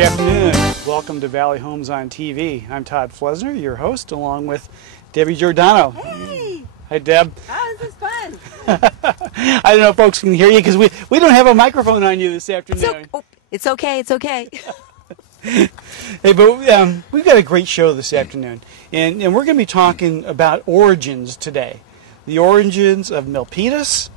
Good afternoon. Welcome to Valley Homes on TV. I'm Todd Flesner, your host, along with Debbie Giordano. Hey! Hi, Deb. How is this fun? I don't know if folks can hear you because we don't have a microphone on you this afternoon. It's okay. It's okay. Hey, but we've got a great show this afternoon, and we're going to be talking about origins today. The origins of Milpitas,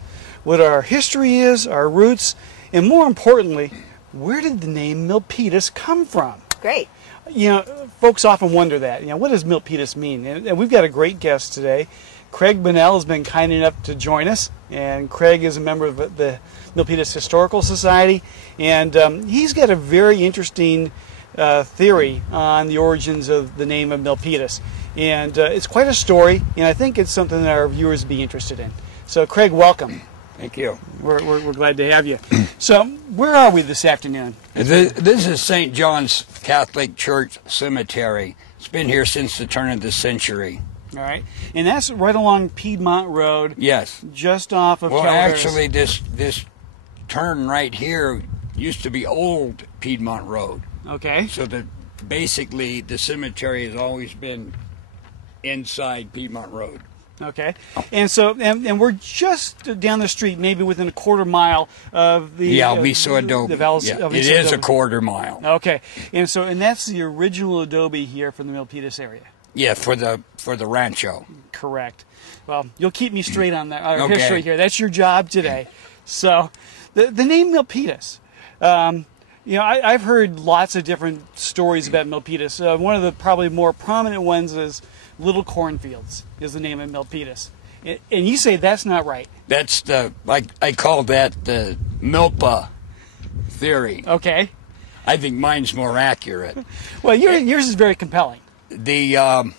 what our history is, our roots, and more importantly, where did the name Milpitas come from? Great. You know, folks often wonder that. You know, what does Milpitas mean? And we've got a great guest today. Craig Bunnell has been kind enough to join us, and Craig is a member of the Milpitas Historical Society, and he's got a very interesting theory on the origins of the name of Milpitas. And it's quite a story, and I think it's something that our viewers would be interested in. So, Craig, welcome. Thank you. We're glad to have you. So, where are we this afternoon? This is St. John's Catholic Church Cemetery. It's been here since the turn of the century. All right. And that's right along Piedmont Road. Yes. Just off of Well, Calaveras. actually, this turn right here used to be old Piedmont Road. Okay. So basically the cemetery has always been inside Piedmont Road. Okay. And so, and we're just down the street, maybe within a quarter mile of the... Yeah, Viso Adobe. It is a quarter mile. Okay. And so, and that's the original adobe here from the Milpitas area. Yeah, for the rancho. Correct. Well, you'll keep me straight on that Okay. history here. That's your job today. So, the name Milpitas. You know, I've heard lots of different stories about Milpitas. One of the probably more prominent ones is Little Cornfields is the name of Milpitas. And you say that's not right. That's I call that the Milpa theory. Okay. I think mine's more accurate. Well, yours is very compelling. The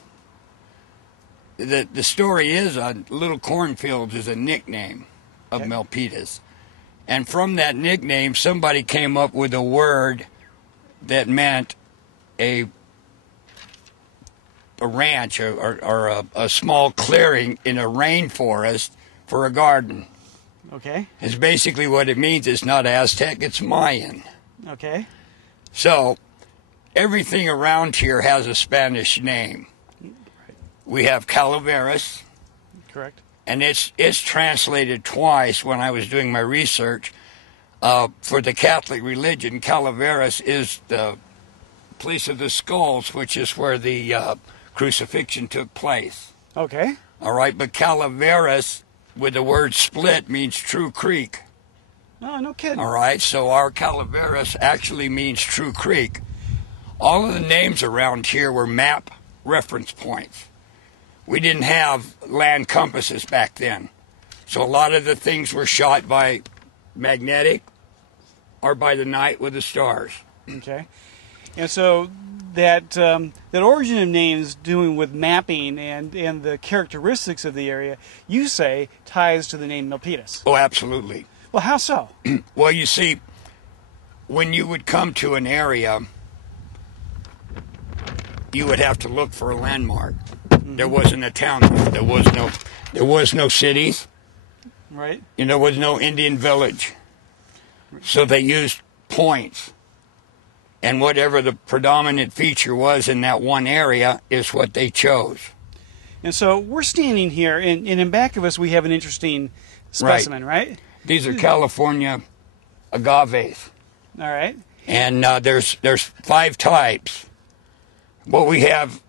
story is Little Cornfields is a nickname of Milpitas. And from that nickname, somebody came up with a word that meant a ranch or a small clearing in a rainforest for a garden. Okay. It's basically what it means. It's not Aztec, it's Mayan. Okay. So everything around here has a Spanish name. We have Calaveras. Correct. And it's translated twice when I was doing my research. For the Catholic religion, Calaveras is the place of the skulls, which is where the crucifixion took place. Okay. All right, but Calaveras, with the word split, means True Creek. Oh, no kidding. All right, so our Calaveras actually means True Creek. All of the names around here were map reference points. We didn't have land compasses back then. So a lot of the things were shot by magnetic or by the night with the stars. Okay. And so that origin of names doing with mapping and the characteristics of the area, you say, ties to the name Milpitas. Oh, absolutely. Well, how so? Well, you see, when you would come to an area, you would have to look for a landmark. There wasn't a town. There was no cities. Right. And there was no Indian village. So they used points. And whatever the predominant feature was in that one area is what they chose. And so we're standing here, and in back of us we have an interesting specimen, right? These are California agaves. All right. And there's 5 types. What we have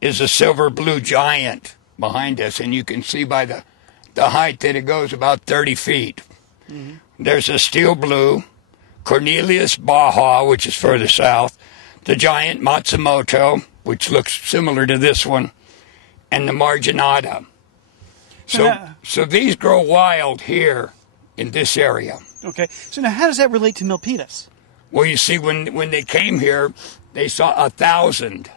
is a silver blue giant behind us, and you can see by the height that it goes about 30 feet. Mm-hmm. There's a steel blue, Cornelius Baja, which is further south, the giant Matsumoto, which looks similar to this one, and the Marginata. So these grow wild here in this area. Okay. So now how does that relate to Milpitas? Well, you see, when they came here, they saw 1,000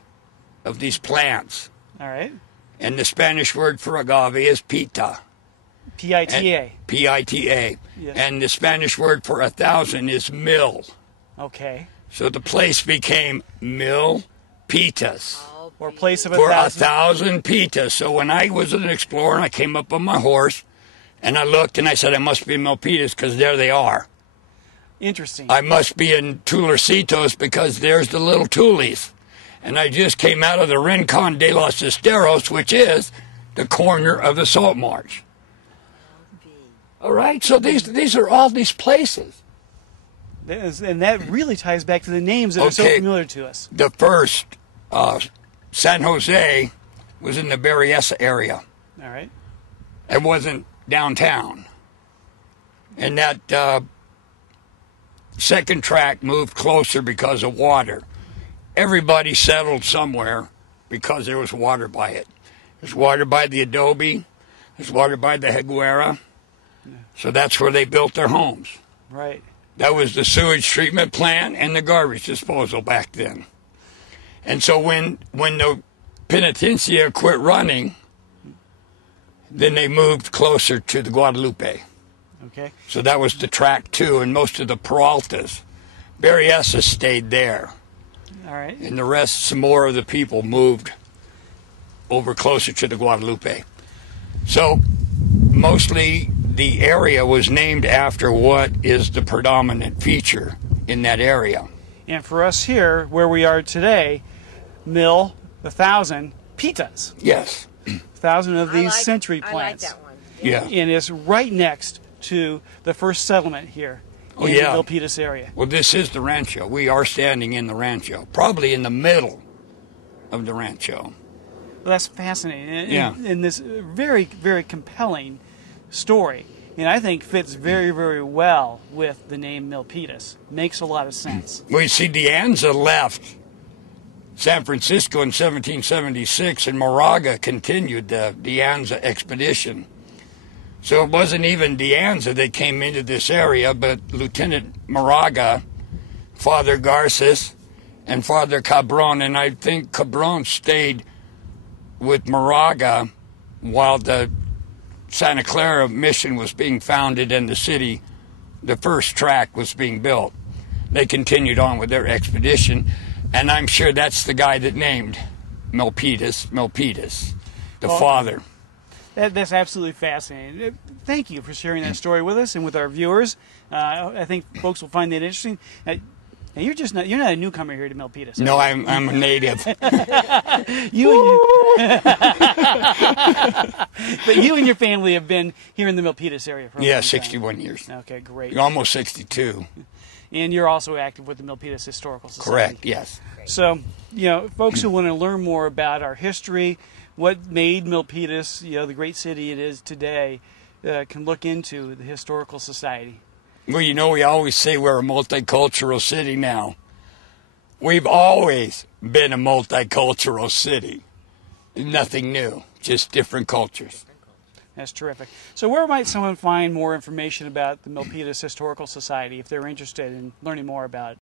of these plants. All right. And the Spanish word for agave is pita. P-I-T-A. P-I-T-A. Yes. And the Spanish word for 1,000 is mil. Okay. So the place became Milpitas. Or place of For 1,000. 1,000 pitas. So when I was an explorer, I came up on my horse, and I looked, and I said, I must be Milpitas, because there they are. Interesting. I must be in Tulorcitos because there's the little Tules. And I just came out of the Rincon de los Esteros, which is the corner of the salt marsh. All right, so these are all these places. And that really ties back to the names that are so familiar to us. The first, San Jose, was in the Berryessa area. All right. It wasn't downtown. And that second tract moved closer because of water. Everybody settled somewhere because there was water by it. There's water by the Adobe. There's water by the Higuera. So that's where they built their homes. Right. That was the sewage treatment plant and the garbage disposal back then. And so when the Penitencia quit running, then they moved closer to the Guadalupe. Okay. So that was the track 2, and most of the Peraltas. Berryessa stayed there. All right. And the rest, some more of the people moved over closer to the Guadalupe. So mostly the area was named after what is the predominant feature in that area. And for us here, where we are today, Mill, 1,000 Pitas. Yes. 1,000 of these century plants. I like that one. Yeah. And it's right next to the first settlement here in the Milpitas area. Well, this is the rancho. We are standing in the rancho, probably in the middle of the rancho. Well, that's fascinating. Yeah. And this very, very compelling story. And I think fits very, very well with the name Milpitas. Makes a lot of sense. Well, you see, De Anza left San Francisco in 1776, and Moraga continued the De Anza expedition. So it wasn't even De Anza that came into this area, but Lieutenant Moraga, Father Garces, and Father Cabron. And I think Cabron stayed with Moraga while the Santa Clara mission was being founded and the city, the first track, was being built. They continued on with their expedition, and I'm sure that's the guy that named Milpitas, the father. That's absolutely fascinating. Thank you for sharing that story with us and with our viewers. I think folks will find that interesting. Now, you're not a newcomer here to Milpitas. No, I'm a native. But you and your family have been here in the Milpitas area for a long time. 61 years. Okay, great. Almost 62. And you're also active with the Milpitas Historical Society. Correct, yes. So, folks who want to learn more about our history, what made Milpitas, the great city it is today, can look into the Historical Society. Well, we always say we're a multicultural city now. We've always been a multicultural city. Nothing new, just different cultures. That's terrific. So where might someone find more information about the Milpitas Historical Society if they're interested in learning more about it?